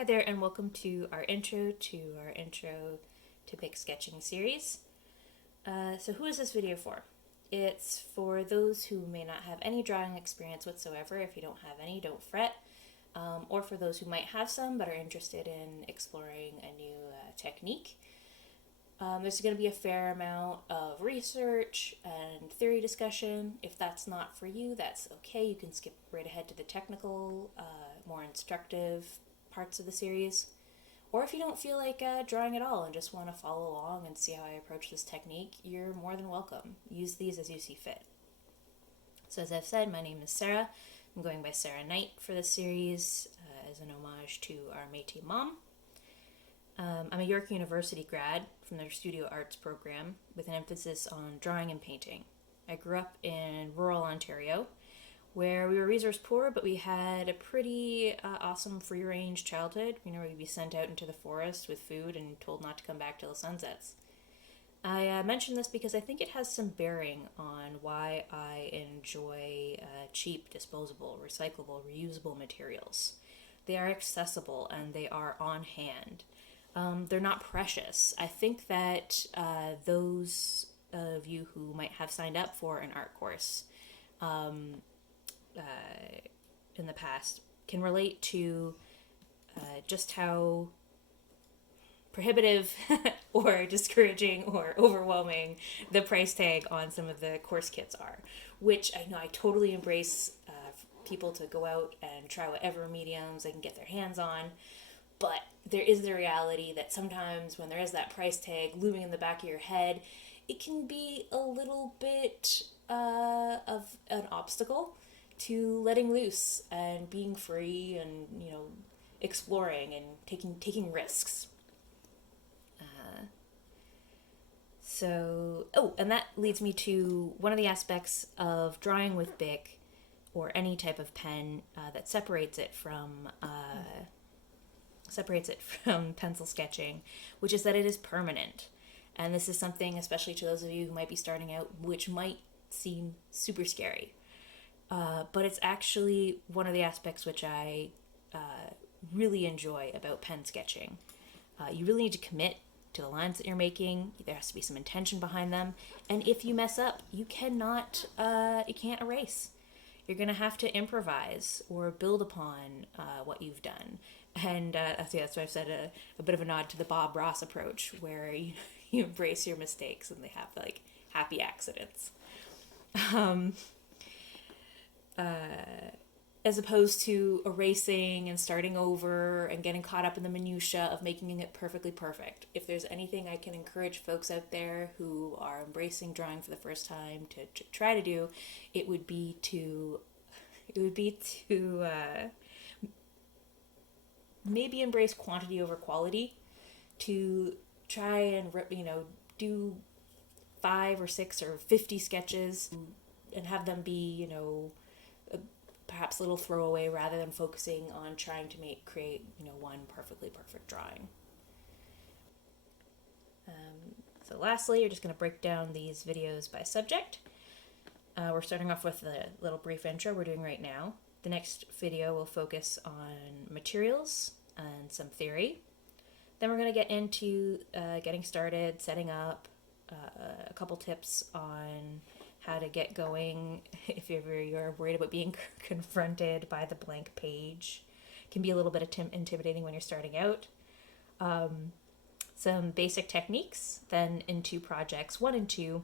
Hi there, and welcome to our intro to BIC sketching series. So who is this video for? It's for those who may not have any drawing experience whatsoever. If you don't have any, don't fret. Or for those who might have some but are interested in exploring a new technique. There's going to be a fair amount of research and theory discussion. If that's not for you, that's okay. You can skip right ahead to the technical, more instructive parts of the series. Or if you don't feel like drawing at all and just want to follow along and see how I approach this technique, you're more than welcome. Use these as you see fit. So as I've said, my name is Sarah. I'm going by Sarah Knight for this series as an homage to our Métis mom. I'm a York University grad from their Studio Arts program with an emphasis on drawing and painting. I grew up in rural Ontario, where we were resource poor, but we had a pretty awesome free-range childhood. We'd be sent out into the forest with food and told not to come back till the sun sets. I mention this because I think it has some bearing on why I enjoy cheap, disposable, recyclable, reusable materials. They are accessible and they are on hand. They're not precious. I think that those of you who might have signed up for an art course in the past can relate to just how prohibitive or discouraging or overwhelming the price tag on some of the course kits are, which I know I totally embrace people to go out and try whatever mediums they can get their hands on. But there is the reality that sometimes when there is that price tag looming in the back of your head, it can be a little bit of an obstacle to letting loose and being free and, exploring and taking risks. And that leads me to one of the aspects of drawing with BIC or any type of pen that separates it from pencil sketching, which is that it is permanent. And this is something, especially to those of you who might be starting out, which might seem super scary. But it's actually one of the aspects which I really enjoy about pen sketching. You really need to commit to the lines that you're making. There has to be some intention behind them. And if you mess up, you can't erase. You're going to have to improvise or build upon what you've done. And that's why I've said a bit of a nod to the Bob Ross approach, where you embrace your mistakes and they have like happy accidents. As opposed to erasing and starting over and getting caught up in the minutia of making it perfectly perfect. If there's anything I can encourage folks out there who are embracing drawing for the first time to try to do, it would be to maybe embrace quantity over quality, to try and do 5 or 6 or 50 sketches and have them be perhaps a little throwaway rather than focusing on trying to create one perfectly perfect drawing. So lastly, you're just going to break down these videos by subject. We're starting off with the little brief intro we're doing right now. The next video will focus on materials and some theory. Then we're going to get into getting started, setting up, a couple tips on how to get going if you're worried about being confronted by the blank page. It can be a little bit intimidating when you're starting out. Some basic techniques, then into projects 1 and 2,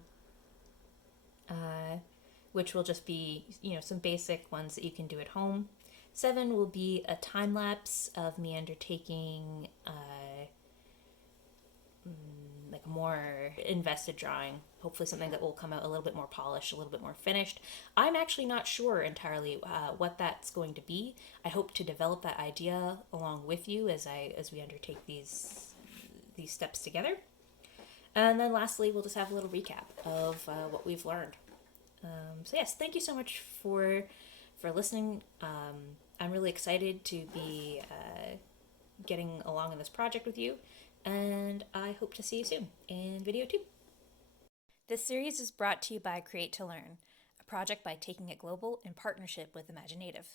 which will just be, some basic ones that you can do at home. 7 will be a time lapse of me undertaking like a more invested drawing, hopefully something that will come out a little bit more polished, a little bit more finished. I'm actually not sure entirely what that's going to be. I hope to develop that idea along with you as we undertake these steps together. And then lastly, we'll just have a little recap of what we've learned. So yes, thank you so much for listening. I'm really excited to be getting along in this project with you, and I hope to see you soon in video 2. This series is brought to you by Create to Learn, a project by Taking It Global in partnership with Imaginative.